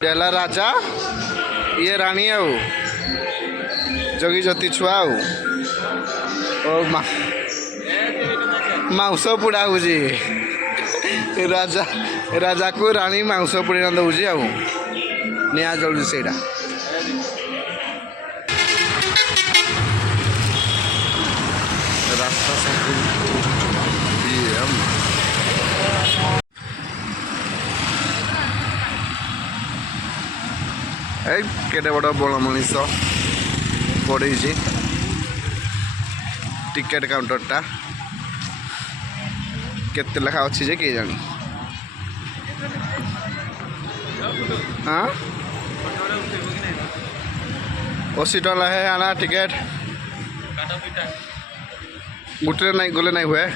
डेला राजा ये राणी आउ जगी जति छुआ आउ ओ मांस पुड़ा होजी राजा राजा को राणी मांस पुड़ी ना दौजी आउ निया जलुजी सेटा रास्ता सब केटे बड़ बड़ मनीष पड़े टिकेट काउंटरटा केते लेखा अच्छी जे किए जानी हाँ 80 टका है आना टिकेट गुटे नहीं गले नहीं हुए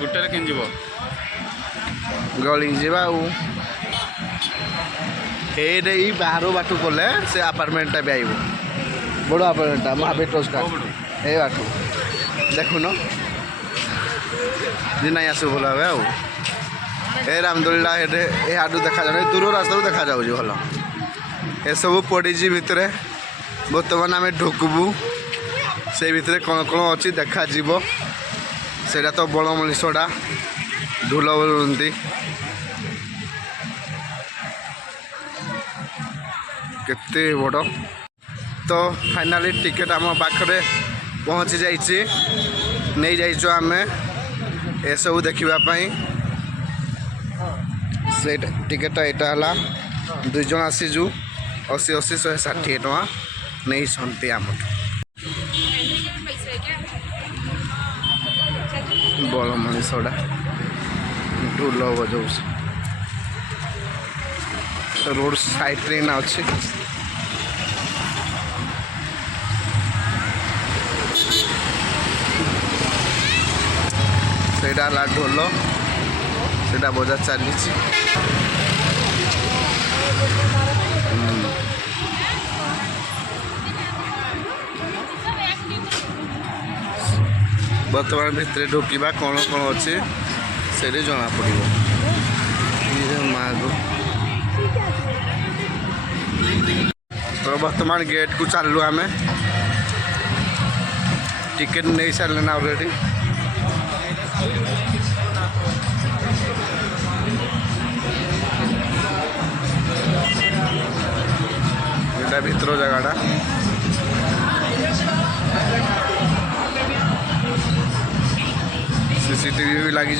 गुटे किन जीव गली जीवा ये बाहर बाटू कले से आपार्टमेंटा भी आइब बड़ आपार्टमेंटा महावीर टच का ये बाटू देखुन जी नहीं आस भल भाव ए रामदोलीटा ये आडू देखा जाए दूर रास्ता देखा जाऊँ भल ए सब पड़ी भितर बर्तमान आम ढुकबू से भितर कौन कौन अच्छी देखा सेटा तो बड़ मनीषटा ढोल बोलती केते बड़ तो फाइनाली टिकेट आम पाखे पहुँची जाइए नहीं जाइचु आम ए सब देखापी से टिकेटा यहाँ है 2 जन आसीजु 80 160 टका नहीं सन्ती आम बड़ मनीषटा ढोल बजाऊ रोड साइड रे ना अच्छे सेटा ढोल सेटा बजा चली बर्तमान भितर ढुकवा कौन कौन अच्छे से जना पड़ मागो तो बर्तमान गेट को चलू आम टिकेट नहीं सारे ना ऑलरेडी ये भीतर जगहटा सीसीटीवी भी लगी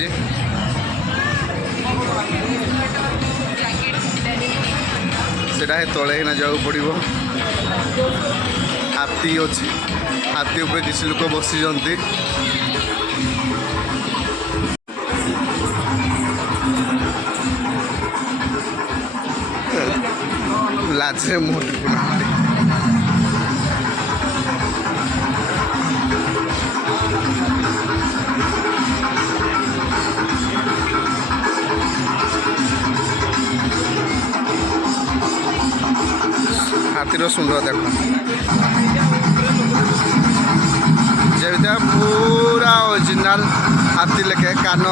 सेटा तले ही ना जाऊ पड़ो हाथी अच्छी हाथी उपर किसी लोक बसी लाजे मुहूर्त हाथीर सुंदर देख जमीता पूरा ओरिजिनाल हाथी लेखे कान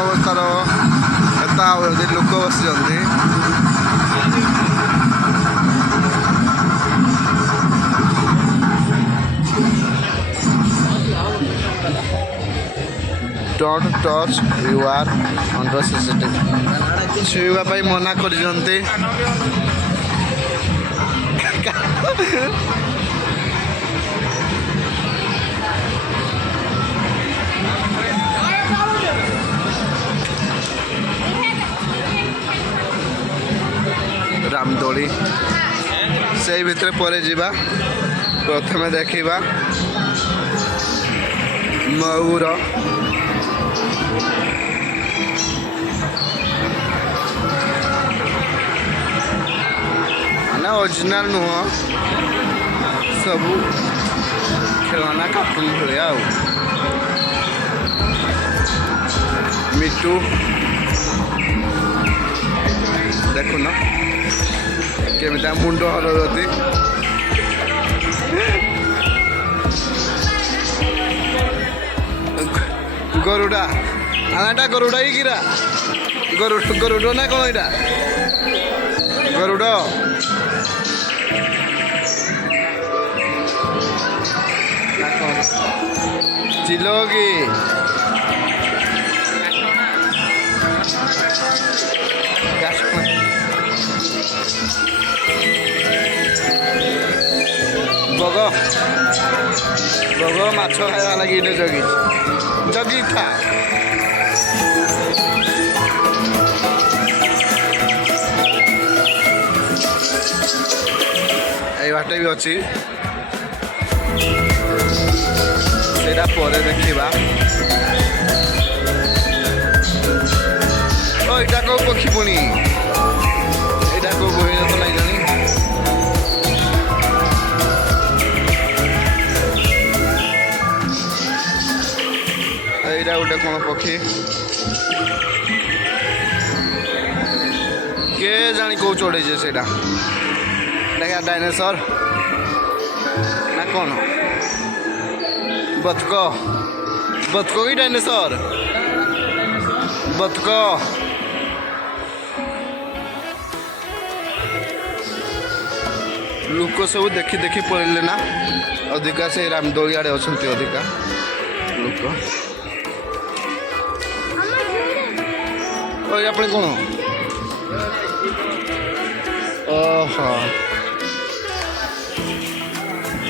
तार लोक बसी don't touch you are under CCTV छुईवाई मना कर रामदोली से भितर पर जा प्रथम देखा मयूर माने ओरिजिनल नुह सब खेलना कार्टून भाया मिटू देखुन केमिता मुंड हलती गरुड़ा आनाटा गरुड़ा ही गिरा गरुड़ ना कौन यहाँ ଗରୁଡ଼ ଚିଲ କି ବଗ ବଗ ମାଛ ଖାଇବା ଲାଗି ଏଇଟା ଜଗିଥା এই বাটে ବି ଅଛି ସେଇଟା ପରେ ଦେଖିବା ଓ ଏଇଟା କୋଉ ପକ୍ଷୀ ପୁଣି ଏଇଟା କୋଉ ବହିରେ ତ ନାଇଁ ଜାଣି ଏଇଟା ଗୋଟେ କ'ଣ ପକ୍ଷୀ କିଏ ଜାଣି କୋଉ ଚଢ଼େଇছে ସେଇଟା देखा डायनासोर ना कौन बतको बतको की डायनासोर बतको लोक सब देखी देखी पड़े ना अधिका से रामदोली आड़े अच्छा अधिका लोक अपने कौन ओहो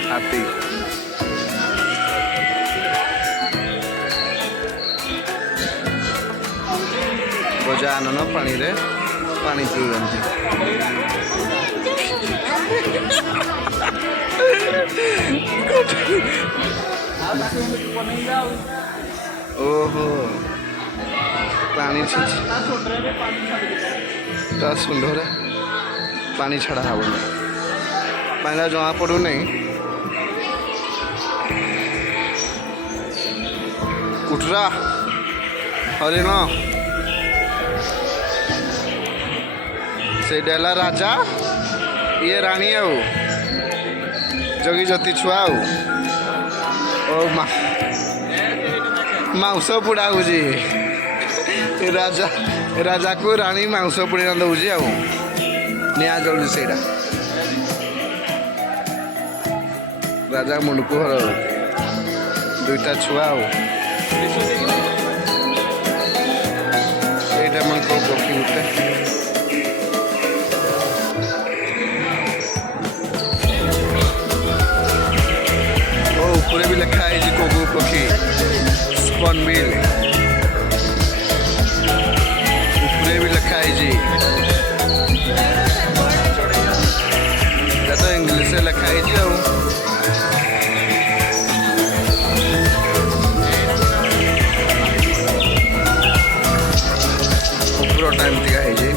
हाथी गजानन पानी रे पानी पीउंती ओहो पानी सुंदर पानी छड़ा हब पानी जमा पड़ू नहीं कुटरा हरिण से डेला राजा ये राणी आउ जगी जति छुआ मांस पुड़ा होजी राजा राजा को राणी मांस पुड़ी दौजी आ निया जलुची से राजा मुंडको हर दुईटा छुआ এইটা मन को पक्षी उठे ओ ऊपर भी लिखा है जी कोको पक्षी स्पॉनबिल ऊपर भी लिखा है जी तो इंग्लिश से लिखा है जी टाइम दिखा है जी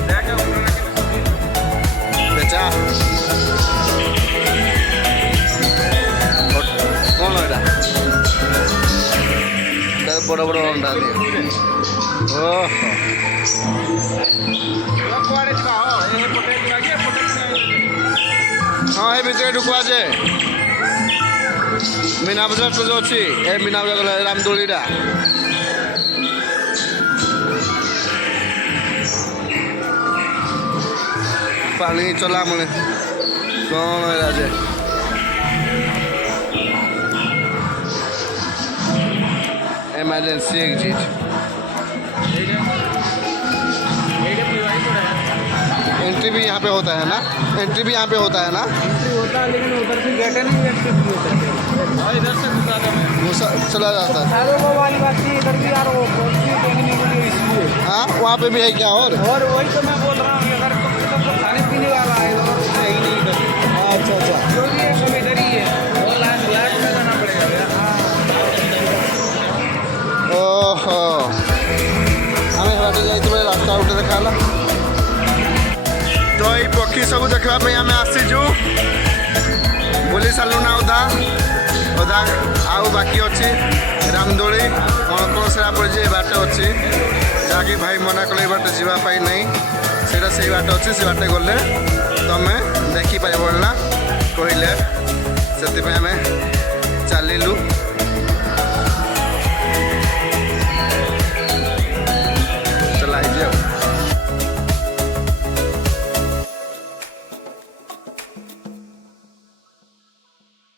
बेचा कौन है बड़ बड़ अंडा दिए हाँ ये भितर ढुकवा जे मीना बजार तो जो अच्छी ए मीना बजार रामदोलीटा पानी चला मैंने कौन है राजे इमरजेंसी एक चीज एंट्री भी यहाँ पे होता है ना एंट्री भी यहाँ पे होता है ना एंट्री होता है लेकिन उधर से गेट नहीं एंट्री होता है और इधर से चला जाता है वो वाली बात थी इधर भी यार वो देखने के लिए इसलिए हाँ वहाँ पे भी है क्या और वही तो मैं बोल रहा हूँ अगर खाने पीने वाला है तो है ही नहीं इधर अच्छा अच्छा जो भी है सब इधर ही है और लास्ट में जाना पड़ेगा ओहो हमें बाटे जाइए रास्ता उठे देखा तो ये पक्षी सब देखा आम आसीचु बुली सारू ना अधा अधा आउ बाकी अच्छी रामदोली अणकणसरा पड़े बाट अच्छी जहाँकि भाई मना कले बाट जावाई नहीं से बाट अच्छी से बाटे गले तमें